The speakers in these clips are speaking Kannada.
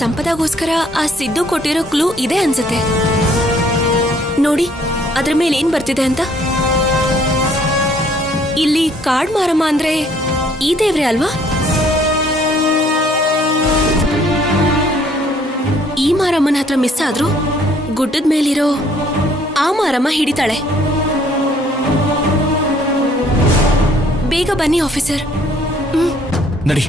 ಸಂಪದಾಗೋಸ್ಕರ ಆ ಸಿದ್ದು ಕೊಟ್ಟಿರೋ ಕ್ಲೂ ಇದೆ ಅನ್ಸುತ್ತೆ. ನೋಡಿ ಅದ್ರ ಮೇಲೆ ಏನ್ ಬರ್ತಿದೆ ಅಂತ. ಇಲ್ಲಿ ಕಾಡ್ ಮಾರಮ್ಮ ಅಂದ್ರೆ ಈ ದೇವ್ರೆ ಅಲ್ವಾ? ಈ ಮಾರಮ್ಮನ ಹತ್ರ ಮಿಸ್ ಆದ್ರೂ ಗುಡ್ಡದ ಮೇಲಿರೋ ಆ ಮಾರಮ್ಮ ಹಿಡಿತಾಳೆ. ಬೇಗ ಬನ್ನಿ ಆಫೀಸರ್. ನಡಿ.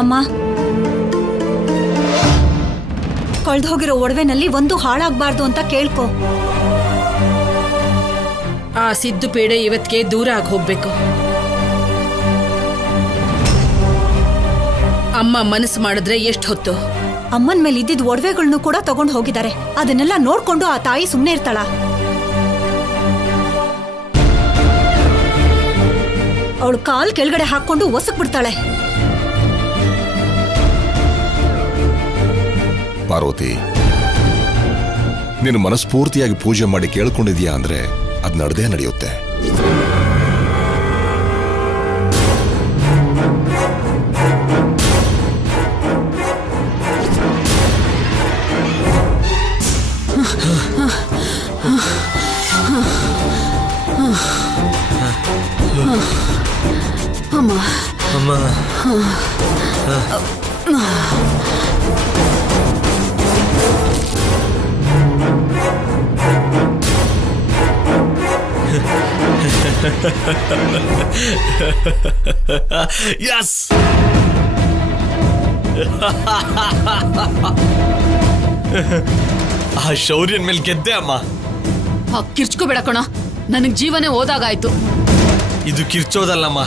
ಅಮ್ಮ, ಕಳ್ದು ಹೋಗಿರೋ ಒಡವೆನಲ್ಲಿ ಒಂದು ಹಾಳಾಗಬಾರ್ದು ಅಂತ ಕೇಳ್ಕೊ. ಆ ಸಿದ್ದು ಪೇಡೆ ಇವತ್ತಿಗೆ ದೂರ ಆಗಿ ಹೋಗ್ಬೇಕು. ಅಮ್ಮ ಮನಸ್ಸು ಮಾಡಿದ್ರೆ ಎಷ್ಟು ಹೊತ್ತು? ಅಮ್ಮನ ಮೇಲೆ ಇದ್ದಿದ್ದ ಒಡವೆಗಳನ್ನು ಕೂಡ ತಗೊಂಡು ಹೋಗಿದ್ದಾರೆ. ಅದನ್ನೆಲ್ಲ ನೋಡ್ಕೊಂಡು ಆ ತಾಯಿ ಸುಮ್ಮನೆ ಇರ್ತಾಳ? ಅವಳು ಕಾಲ್ ಕೆಳಗಡೆ ಹಾಕೊಂಡು ಒಸಕ್ ಬಿಡ್ತಾಳೆ. ಪಾರ್ವತಿ, ನೀನು ಮನಸ್ಫೂರ್ತಿಯಾಗಿ ಪೂಜೆ ಮಾಡಿ ಕೇಳ್ಕೊಂಡಿದ್ಯಾ ಅಂದ್ರೆ ಅದ್ ನಡೆದೇ ನಡೆಯುತ್ತೆ. ಅಮ್ಮ ಅಮ್ಮ ಯಸ್. ಆ ಶೌರ್ಯನ್ ಮೇಲೆ ಗೆದ್ದೆ ಅಮ್ಮ. ಕಿರ್ಚ್ಕೋಬೇಡ ಕಣ, ನನಗ್ ಜೀವನೇ ಹೋದಾಗಾಯ್ತು. ಇದು ಕಿರ್ಚೋದಲ್ಲಮ್ಮ,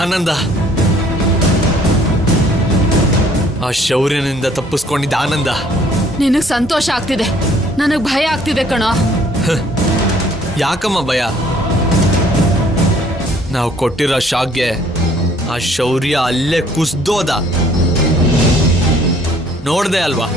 ಆನಂದ. ಆ ಶೌರ್ಯನಿಂದ ತಪ್ಪಿಸ್ಕೊಂಡಿದ್ದ ಆನಂದ. ನಿನಗ್ ಸಂತೋಷ ಆಗ್ತಿದೆ, ನನಗ್ ಭಯ ಆಗ್ತಿದೆ ಕಣ. ಯಾಕಮ್ಮ ಭಯ? ನಾವು ಕೊಟ್ಟಿರೋ ಶಾಕ್ಗೆ ಆ ಶೌರ್ಯ ಅಲ್ಲೇ ಕುಸ್ದೋದ. ನೋಡ್ದೆ ಅಲ್ವಾ?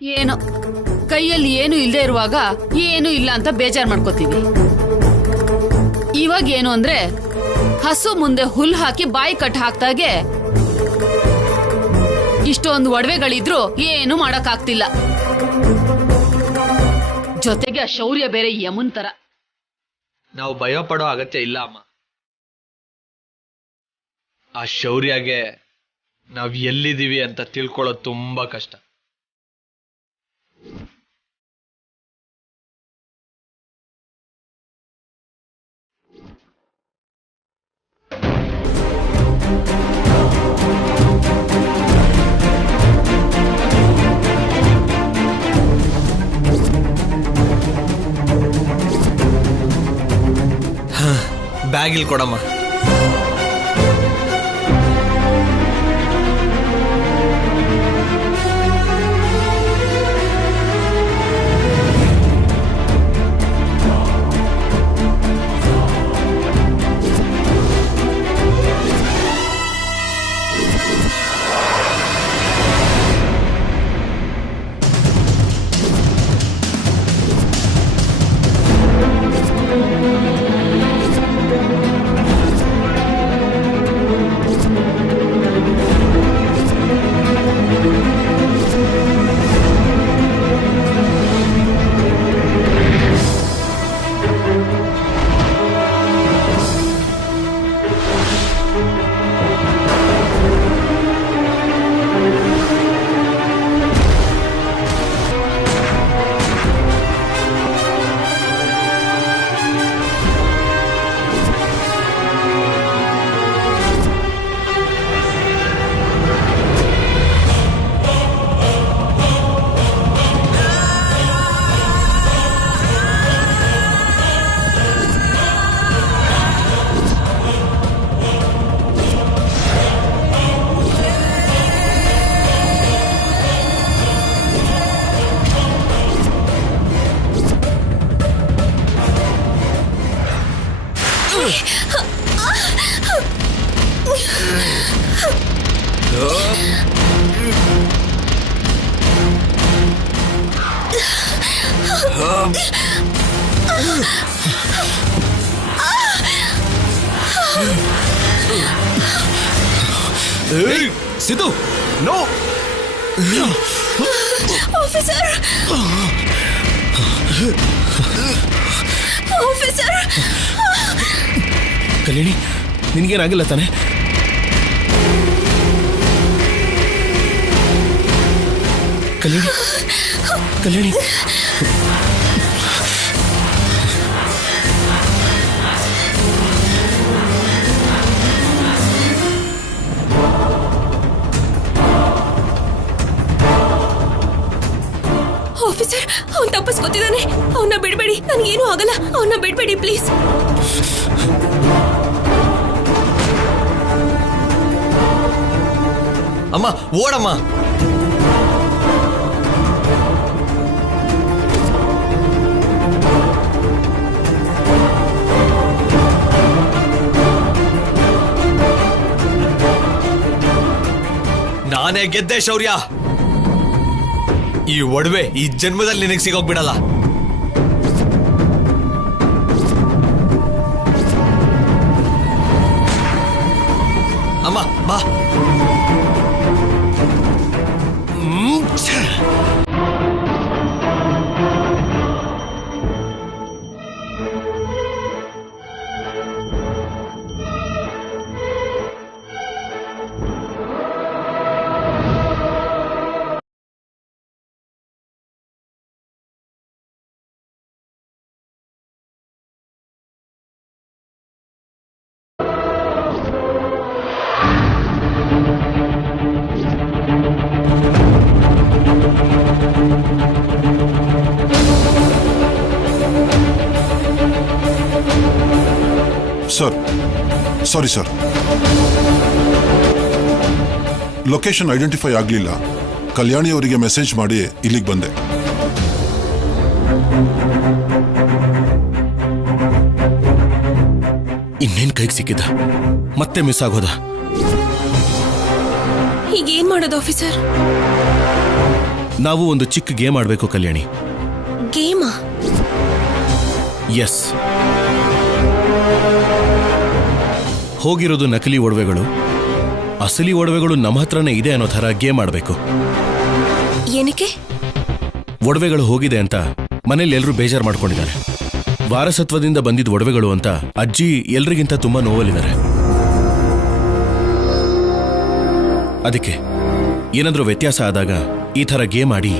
ಏನು ಕೈಯಲ್ಲಿ ಏನು ಇಲ್ಲದೆ ಇರುವಾಗ ಏನು ಇಲ್ಲ ಅಂತ ಬೇಜಾರ್ ಮಾಡ್ಕೋತೀವಿ. ಇವಾಗ ಏನು ಅಂದ್ರೆ ಹಸು ಮುಂದೆ ಹುಲ್ ಹಾಕಿ ಬಾಯಿ ಕಟ್ ಹಾಕ್ದಾಗೆ ಇಷ್ಟೊಂದು ಒಡವೆಗಳಿದ್ರು ಏನು ಮಾಡಕ್ಕಾಗ್ತಿಲ್ಲ. ಜೊತೆಗೆ ಆ ಶೌರ್ಯ ಬೇರೆ ಯಮನ್ ತರ. ನಾವು ಭಯ ಪಡೋ ಅಗತ್ಯ ಇಲ್ಲ ಅಮ್ಮ. ಆ ಶೌರ್ಯಗೆ ನಾವ್ ಎಲ್ಲಿದ್ದೀವಿ ಅಂತ ತಿಳ್ಕೊಳ್ಳೋದು ತುಂಬಾ ಕಷ್ಟ. ಬ್ಯಾಗಿಲ್ ಕೊಡಮ್ಮ. ಸಿದ್ದು ನೋ ಆಫೀಸರ್ ಆಫೀಸರ್ ಕಲ್ಯಾಣಿ ನಿನಗೇನಾಗಿಲ್ಲ ತಾನೆ? ಕಲ್ಯಾಣಿ ಕಲ್ಯಾಣಿ ಆಫೀಸರ್ ಅವನ್ ತಪ್ಪಿಸ್ಕೊತಿದ್ದಾನೆ. ಅವನ್ನ ಬಿಡ್ಬೇಡಿ, ನನ್ಗೇನು ಆಗಲ್ಲ. ಅವನ್ನ ಬಿಡ್ಬೇಡಿ ಪ್ಲೀಸ್. ಅಮ್ಮ ಓಡಮ್ಮ. ನಾನೇ ಗೆದ್ದೆ ಶೌರ್ಯ. ಈ ಒಡವೆ ಈ ಜನ್ಮದಲ್ಲಿ ನಿನಗೆ ಸಿಗೋಗ್ಬಿಡಲ್ಲ. ಅಮ್ಮ ಬಾ. Sir, sorry sir, location identify ಆಗಲಿಲ್ಲ. ಕಲ್ಯಾಣಿ ಅವರಿಗೆ ಮೆಸೇಜ್ ಮಾಡಿ ಇಲ್ಲಿಗೆ ಬಂದೆ. ಇನ್ನೇನ್ ಕೈಗೆ ಸಿಕ್ಕಿದ? ಮತ್ತೆ ಮಿಸ್ ಆಗೋದ? ಈಗ ಏನ್ ಮಾಡೋದು ಆಫೀಸರ್? ನಾವು ಒಂದು ಚಿಕ್ಕ ಗೇಮ್ ಆಡ್ಬೇಕು ಕಲ್ಯಾಣಿ. ಗೇಮಾ? ಎಸ್. ಹೋಗಿರೋದು ನಕಲಿ ಒಡವೆಗಳು, ಅಸಲಿ ಒಡವೆಗಳು ನಮ್ಮ ಹತ್ರನೇ ಇದೆ ಅನ್ನೋ ಥರ ಗೇಮ್ ಆಡಬೇಕು. ಏನಕ್ಕೆ? ಒಡವೆಗಳು ಹೋಗಿದೆ ಅಂತ ಮನೇಲಿ ಎಲ್ಲರೂ ಬೇಜಾರು ಮಾಡ್ಕೊಂಡಿದ್ದಾರೆ. ವಾರಸತ್ವದಿಂದ ಬಂದಿದ್ದ ಒಡವೆಗಳು ಅಂತ ಅಜ್ಜಿ ಎಲ್ರಿಗಿಂತ ತುಂಬಾ ನೋವಲ್ಲಿದ್ದಾರೆ. ಅದಕ್ಕೆ ಏನಾದ್ರೂ ವ್ಯತ್ಯಾಸ ಆದಾಗ ಈ ಥರ ಗೇಮ್ ಆಡಿ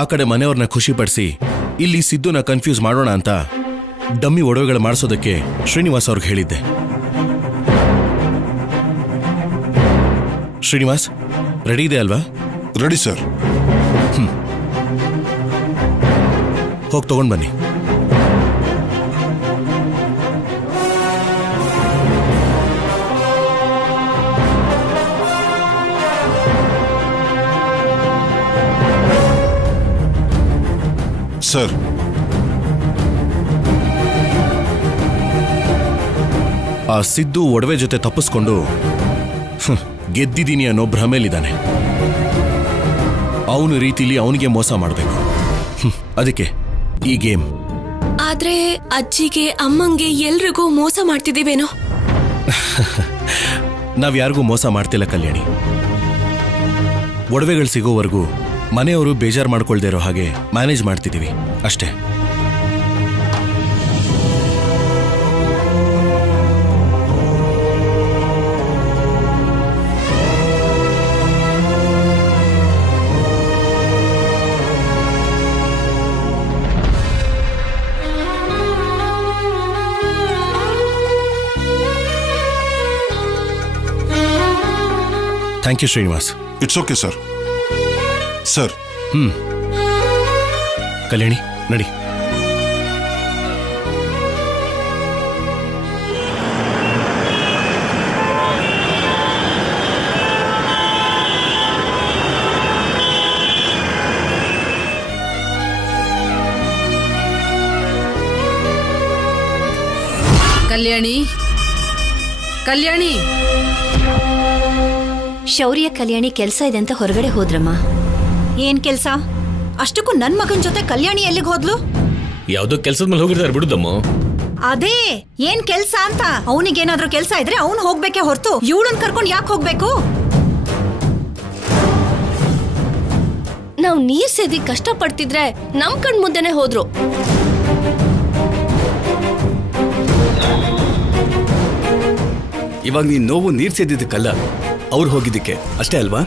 ಆ ಕಡೆ ಮನೆಯವ್ರನ್ನ ಖುಷಿಪಡಿಸಿ ಇಲ್ಲಿ ಸಿದ್ದುನ ಕನ್ಫ್ಯೂಸ್ ಮಾಡೋಣ ಅಂತ ಡಮ್ಮಿ ಒಡವೆಗಳು ಮಾಡಿಸೋದಕ್ಕೆ ಶ್ರೀನಿವಾಸ್ ಅವ್ರಿಗೆ ಹೇಳಿದ್ದೆ. ಶ್ರೀನಿವಾಸ್ ರೆಡಿ ಇದೆ ಅಲ್ವಾ? Ready sir. ಹೋಗಿ ತಗೊಂಡ್ ಬನ್ನಿ. ಸರ್, ಆ ಸಿದ್ದು ಒಡವೆ ಜೊತೆ ತಪ್ಪಿಸ್ಕೊಂಡು ಗೆದ್ದಿದ್ದೀನಿ ಅನ್ನೋ ಭ್ರಮೇಲಿದ್ದಾನೆ. ಅವನ ರೀತಿಲಿ ಅವನಿಗೆ ಮೋಸ ಮಾಡಬೇಕು. ಅದಕ್ಕೆ ಈ ಗೇಮ್. ಆದ್ರೆ ಅಜ್ಜಿಗೆ, ಅಮ್ಮಂಗೆ, ಎಲ್ರಿಗೂ ಮೋಸ ಮಾಡ್ತಿದ್ದೀವೇನೋ? ನಾವ್ಯಾರಿಗೂ ಮೋಸ ಮಾಡ್ತಿಲ್ಲ ಕಲ್ಯಾಣಿ. ಒಡವೆಗಳು ಸಿಗೋವರೆಗೂ ಮನೆಯವರು ಬೇಜಾರು ಮಾಡ್ಕೊಳ್ದೇ ಇರೋ ಹಾಗೆ ಮ್ಯಾನೇಜ್ ಮಾಡ್ತಿದ್ದೀವಿ ಅಷ್ಟೇ. Thank you Srinivas. It's okay sir. Sir, Kalyani ನಡಿ. ಕಲ್ಯಾಣಿ, ಕಲ್ಯಾಣಿ. ಶೌರ್ಯ ಕಲ್ಯಾಣಿ ಕೆಲ್ಸ ಇದೆ ಅಂತ ಹೊರಗಡೆ ಹೋದ್ರಮ್ಮ. ಏನ್ ಕೆಲ್ಸ? ಅಷ್ಟಕ್ಕೂ ನನ್ ಮಗನ್ ಜೊತೆ ಕಲ್ಯಾಣಿ ಎಲ್ಲಿಗೆ ಹೋದ್ಲು? ಯಾವ್ದೋ ಕೆಲ್ಸದ ಮೇಲೆ ಹೋಗಿರ್ತಾರೆ ಬಿಡುದಮ್ಮ. ಅದೇ ಏನ್ ಕೆಲ್ಸ ಅಂತ. ಅವನಿಗೇನಾದ್ರೂ ಕೆಲ್ಸ ಇದ್ರೆ ಅವ್ನು ಹೋಗ್ಬೇಕೆ ಹೊರತು ಇವಳನ್ ಕರ್ಕೊಂಡ್ ಯಾಕೆ ಹೋಗ್ಬೇಕು? ನಾವ್ ನೀರ್ ಸೇದಿ ಕಷ್ಟ ಪಡ್ತಿದ್ರೆ ನಮ್ ಕಣ್ ಮುಂದೆನೆ ಹೋದ್ರು. ಇವಾಗ ನೀನ್ ನೋವು ನೀರ್ ಸೇದಿದ್ದಕ್ಕಲ್ಲ, ಅವ್ರು ಹೋಗಿದ್ದಕ್ಕೆ ಅಷ್ಟೇ ಅಲ್ವಾ?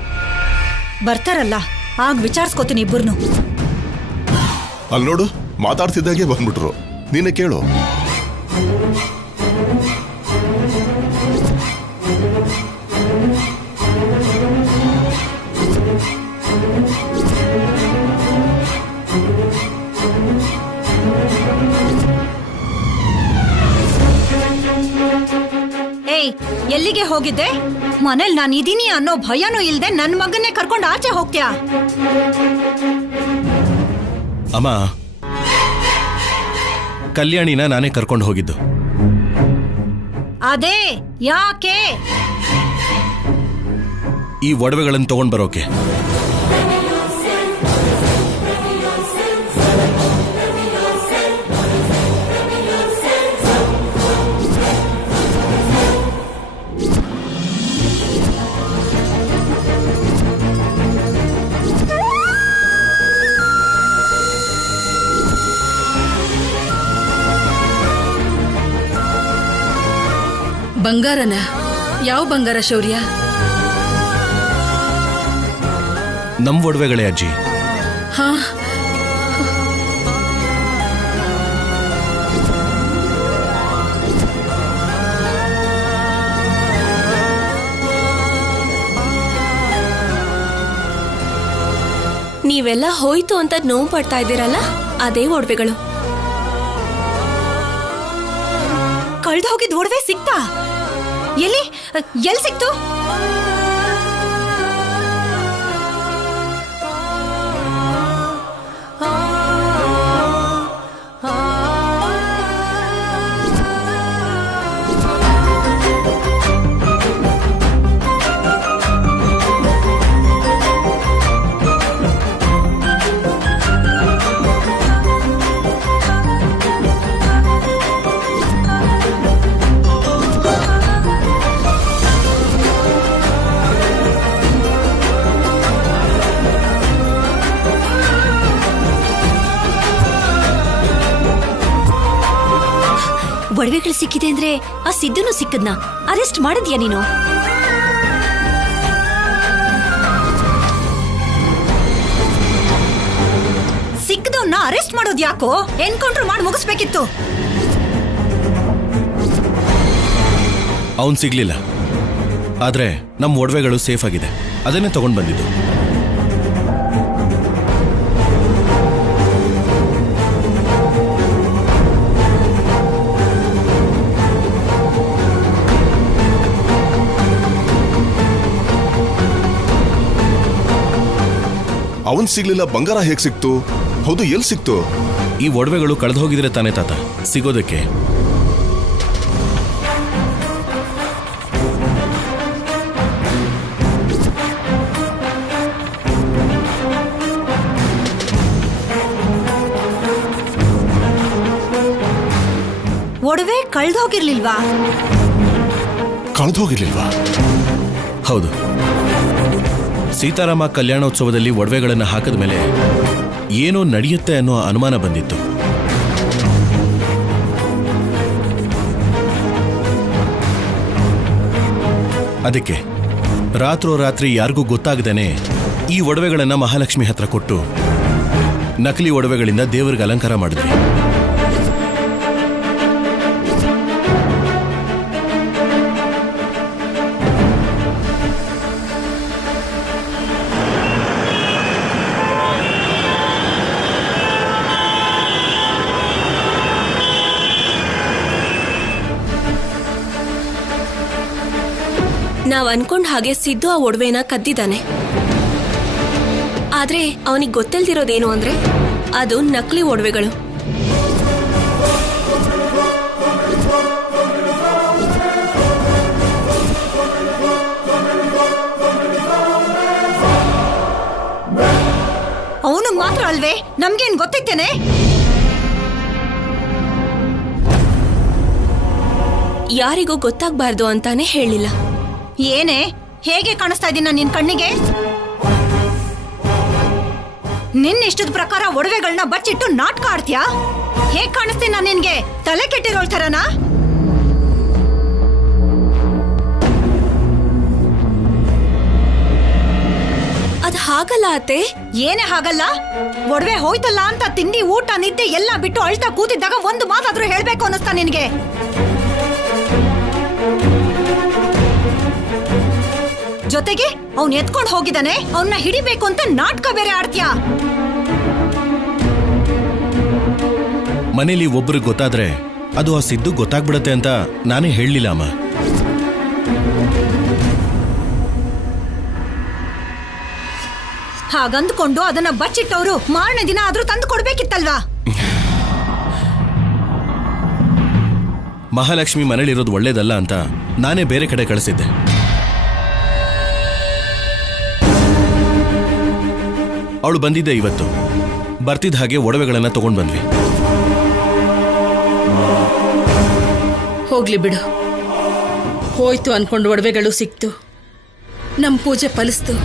ಬರ್ತಾರಲ್ಲ ಆಗ ವಿಚಾರಿಸ್ಕೋತೀನಿ ಇಬ್ಬರನ್ನು. ಅಲ್ಲಿ ನೋಡು, ಮಾತಾಡ್ತಿದ್ದಾಗೆ ಬಂದ್ಬಿಟ್ರು. ನೀನೆ ಕೇಳು. ಏಯ್, ಎಲ್ಲಿಗೆ ಹೋಗಿದ್ದೆ? ಮನೇಲಿ ನಾನು ಇದೀನಿ ಅನ್ನೋ ಭಯನೂ ಇಲ್ದೆ ನನ್ ಮಗನ್ನೇ ಕರ್ಕೊಂಡು ಆಚೆ ಹೋಗ್ತೀಯಾ? ಅಮ್ಮ, ಕಲ್ಯಾಣಿನ ನಾನೇ ಕರ್ಕೊಂಡು ಹೋಗಿದ್ದು. ಅದೇ ಯಾಕೆ? ಈ ಒಡವೆಗಳನ್ನು ತಗೊಂಡ್ ಬರೋಕೆ. ಬಂಗಾರನ? ಯಾವ ಬಂಗಾರ ಶೌರ್ಯ? ನಮ್ ಒಡವೆಗಳೇ ಅಜ್ಜಿ. ಹಾ, ನೀವೆಲ್ಲ ಹೋಯ್ತು ಅಂತ ನೋವು ಪಡ್ತಾ ಇದ್ದೀರಲ್ಲ, ಅದೇ ಒಡವೆಗಳು. ಕಳ್ದು ಹೋಗಿದ್ ಒಡವೆ ಸಿಕ್ತಾ? ಎಲ್ಲಿ ಸಿಕ್ತು? ಒಡವೆಗಳು ಸಿಕ್ಕಿದೆ ಅಂದ್ರೆ ಆ ಸಿದ್ಧನು ಸಿಕ್ಕದ್ನ ಅರೆಸ್ಟ್ ಮಾಡಿದ್ಯಾ ನೀನು? ಸಿಕ್ಕದವನ್ನ ಅರೆಸ್ಟ್ ಮಾಡೋದು ಯಾಕೋ? ಎನ್ಕೌಂಟರ್ ಮಾಡಿ ಮುಗಿಸ್ಬೇಕಿತ್ತು. ಅವನ್ ಸಿಗ್ಲಿಲ್ಲ, ಆದ್ರೆ ನಮ್ಮ ಒಡವೆಗಳು ಸೇಫ್ ಆಗಿದೆ. ಅದನ್ನೇ ತಗೊಂಡ್ ಬಂದಿದ್ದು. ಅವನ್ ಸಿಗ್ಲಿಲ್ಲ, ಬಂಗಾರ ಹೇಗ್ ಸಿಕ್ತು? ಹೌದು, ಎಲ್ ಸಿಕ್ತು? ಈ ಒಡವೆಗಳು ಕಳೆದು ಹೋಗಿದ್ರೆ ತಾನೇ ತಾತ ಸಿಗೋದಕ್ಕೆ. ಒಡವೆ ಕಳ್ದೋಗಿರ್ಲಿಲ್ವಾ? ಕಳೆದೋಗಿರ್ಲಿಲ್ವಾ? ಹೌದು. ಸೀತಾರಾಮ ಕಲ್ಯಾಣೋತ್ಸವದಲ್ಲಿ ಒಡವೆಗಳನ್ನು ಹಾಕಿದ ಮೇಲೆ ಏನೋ ನಡೆಯುತ್ತೆ ಅನ್ನೋ ಅನುಮಾನ ಬಂದಿತ್ತು. ಅದಕ್ಕೆ ರಾತ್ರೋರಾತ್ರಿ ಯಾರಿಗೂ ಗೊತ್ತಾಗದೇನೆ ಈ ಒಡವೆಗಳನ್ನು ಮಹಾಲಕ್ಷ್ಮಿ ಹತ್ರ ಕೊಟ್ಟು ನಕಲಿ ಒಡವೆಗಳಿಂದ ದೇವರಿಗೆ ಅಲಂಕಾರ ಮಾಡಿದ್ವಿ. ನಾವ್ ಅನ್ಕೊಂಡ್ ಹಾಗೆ ಸಿದ್ದು ಆ ಒಡವೆನ ಕದ್ದಿದ್ದಾನೆ. ಆದ್ರೆ ಅವನಿಗೆ ಗೊತ್ತಿಲ್ದಿರೋದೇನು ಅಂದ್ರೆ ಅದು ನಕಲಿ ಒಡವೆಗಳು. ನಮ್ಗೇನ್ ಗೊತ್ತೈತೇನೆ? ಯಾರಿಗೂ ಗೊತ್ತಾಗ್ಬಾರ್ದು ಅಂತಾನೆ ಹೇಳಿಲ್ಲ. ಏನೇ ಹೇಗೆ ಕಾಣಿಸ್ತಾ ಇದೀನ ನಿನ್ ಕಣ್ಣಿಗೆ? ನಿನ್ನ ಇಷ್ಟದ ಪ್ರಕಾರ ಒಡವೆಗಳನ್ನ ಬಚ್ಚಿಟ್ಟು ನಾಟಕ ಆಡ್ತೀಯಾ? ಹೇಗ್ ಕಾಣಿಸ್ತೀನಿ ನಾನು ನಿನ್ಗೆ? ತಲೆ ಕೆಟ್ಟಿರೋಳ್ ಥರನಾ? ಅದ್ ಹಾಗಲ್ಲ ಅತ್ತೆ. ಏನೇ ಹಾಗಲ್ಲ? ಒಡವೆ ಹೋಯ್ತಲ್ಲ ಅಂತ ತಿಂಡಿ ಊಟ ನಿದ್ದೆ ಎಲ್ಲ ಬಿಟ್ಟು ಅಳ್ತಾ ಕೂತಿದ್ದಾಗ ಒಂದು ಮಾತಾದ್ರೂ ಹೇಳ್ಬೇಕು ಅನ್ನಿಸ್ತಾ ನಿನ್ಗೆ? ಜೊತೆಗೆ ಅವ್ನ್ ಎತ್ಕೊಂಡು ಹೋಗಿದ್ದಾನೆ, ಅವನ್ನ ಹಿಡಿಬೇಕು ಅಂತ ನಾಟಕ ಬೇರೆ ಆಡ್ತೀಯಾ? ಮನೇಲಿ ಒಬ್ರಿಗೆ ಗೊತ್ತಾದ್ರೆ ಅದು ಆ ಸಿದ್ದು ಗೊತ್ತಾಗ್ಬಿಡತ್ತೆ ಅಂತ ನಾನೇ ಹೇಳಲಿಲ್ಲ ಅಮ್ಮ. ಹಾಗಂದ್ಕೊಂಡು ಅದನ್ನ ಬಚ್ಚಿಟ್ಟವ್ರು ಮಾರನೇ ದಿನ ಆದ್ರೂ ತಂದು ಕೊಡ್ಬೇಕಿತ್ತಲ್ವಾ? ಮಹಾಲಕ್ಷ್ಮಿ ಮನೇಲಿರೋದು ಒಳ್ಳೇದಲ್ಲ ಅಂತ ನಾನೇ ಬೇರೆ ಕಡೆ ಕಳಿಸಿದ್ದೆ. ಅವಳು ಬಂದಿದ್ದೆ ಇವತ್ತು. ಬರ್ತಿದ್ದ ಹಾಗೆ ಒಡವೆಗಳನ್ನ ತಗೊಂಡ್ ಬಂದ್ವಿ. ಹೋಗ್ಲಿ ಬಿಡು, ಹೋಯ್ತು ಅನ್ಕೊಂಡು ಒಡವೆಗಳು ಸಿಕ್ತು, ನಮ್ ಪೂಜೆ ಫಲಿಸ್ತು.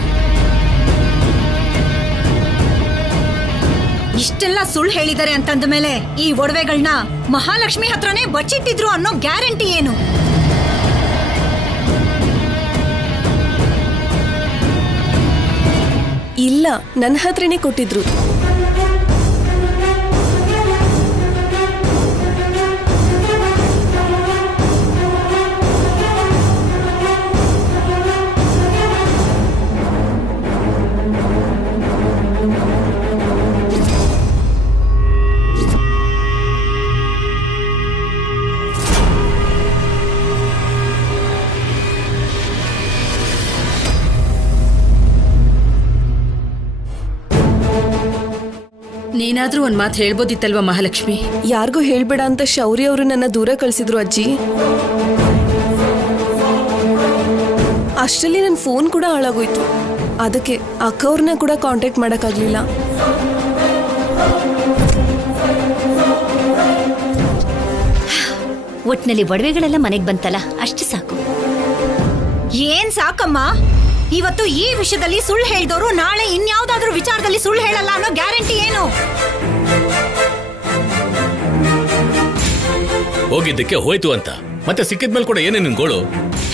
ಇಷ್ಟೆಲ್ಲ ಸುಳ್ಳು ಹೇಳಿದ್ದಾರೆ ಅಂತಂದ ಮೇಲೆ ಈ ಒಡವೆಗಳನ್ನ ಮಹಾಲಕ್ಷ್ಮಿ ಹತ್ರನೇ ಬಚ್ಚಿಟ್ಟಿದ್ರು ಅನ್ನೋ ಗ್ಯಾರಂಟಿ ಏನು? ಇಲ್ಲ, ನನ್ನ ಹತ್ರನೇ ಕೊಟ್ಟಿದ್ರು. ನೀನಾದ್ರೂ ಒಂದ್ ಮಾತು ಹೇಳ್ಬೋದಿತ್ತಲ್ವಾ ಮಹಾಲಕ್ಷ್ಮಿ? ಯಾರಿಗೂ ಹೇಳ್ಬೇಡ ಅಂತ ಶೌರ್ಯ ಅವರು ನನ್ನ ದೂರ ಕಳಿಸಿದ್ರು ಅಜ್ಜಿ. ಅಷ್ಟರಲ್ಲಿ ನನ್ನ ಫೋನ್ ಕೂಡ ಹಾಳಾಗೋಯ್ತು. ಅದಕ್ಕೆ ಅಕ್ಕ ಅವ್ರನ್ನ ಕೂಡ ಕಾಂಟ್ಯಾಕ್ಟ್ ಮಾಡೋಕ್ಕಾಗಲಿಲ್ಲ. ಒಟ್ನಲ್ಲಿ ಒಡವೆಗಳೆಲ್ಲ ಮನೆಗೆ ಬಂತಲ್ಲ, ಅಷ್ಟು ಸಾಕು. ಏನ್ ಸಾಕಮ್ಮ? ಇವತ್ತು ಈ ವಿಷಯದಲ್ಲಿ ಸುಳ್ಳು ಹೇಳಿದವರು ನಾಳೆ ಇನ್ಯಾವುದಾದ್ರೂ ವಿಚಾರದಲ್ಲಿ ಸುಳ್ಳು ಹೇಳಲ್ಲ ಅನ್ನೋ ಗ್ಯಾರಂಟಿ ಏನು? ಹೋಗಿದ್ದಕ್ಕೆ ಹೋಯ್ತು ಅಂತ ಮತ್ತೆ ಸಿಕ್ಕಿದ್ಮೇಲೆ ಕೂಡ ಏನೇ ನಿನ್ ಗೋಳು?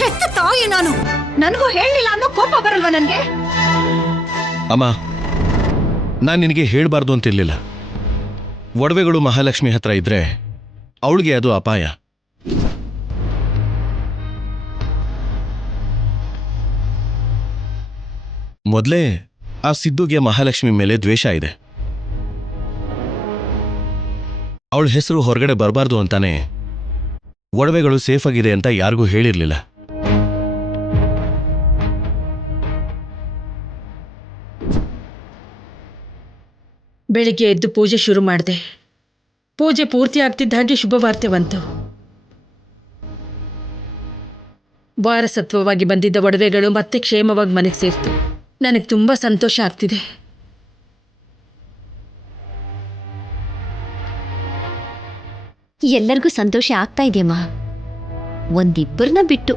ಹೆತ್ತ ತಾಯಿ ನಾನು, ನನಗೂ ಹೇಳಲಿಲ್ಲ ಅನ್ನೋ ಕೋಪ ಬರಲ್ವಾ ನನ್ಗೆ? ಅಮ್ಮ, ನಾನು ನಿನಗೆ ಹೇಳ್ಬಾರ್ದು ಅಂತಿರ್ಲಿಲ್ಲ. ಒಡವೆಗಳು ಮಹಾಲಕ್ಷ್ಮಿ ಹತ್ರ ಇದ್ರೆ ಅವಳಿಗೆ ಅದು ಅಪಾಯ. ಮೊದಲೇ ಆ ಸಿದ್ದುಗೆ ಮಹಾಲಕ್ಷ್ಮಿ ಮೇಲೆ ದ್ವೇಷ ಇದೆ. ಅವಳ ಹೆಸರು ಹೊರಗಡೆ ಬರಬಾರ್ದು ಅಂತಾನೆ ಒಡವೆಗಳು ಸೇಫ್ ಆಗಿದೆ ಅಂತ ಯಾರಿಗೂ ಹೇಳಿರ್ಲಿಲ್ಲ. ಬೆಳಿಗ್ಗೆ ಎದ್ದು ಪೂಜೆ ಶುರು ಮಾಡಿದೆ. ಪೂಜೆ ಪೂರ್ತಿ ಆಗ್ತಿದ್ದ ಹಾಗೆ ಶುಭವಾರ್ತೆ ಬಂತು. ವಾರಸತ್ವವಾಗಿ ಬಂದಿದ್ದ ಒಡವೆಗಳು ಮತ್ತೆ ಕ್ಷೇಮವಾಗಿ ಮನೆಗೆ ಸೇರ್ತು. ನನಗೆ ತುಂಬಾ ಸಂತೋಷ ಆಗ್ತಿದೆ. ಎಲ್ಲರಿಗೂ ಸಂತೋಷ ಆಗ್ತಾ ಇದೆಯಮ್ಮ, ಒಂದಿಬ್ಬರನ್ನ ಬಿಟ್ಟು.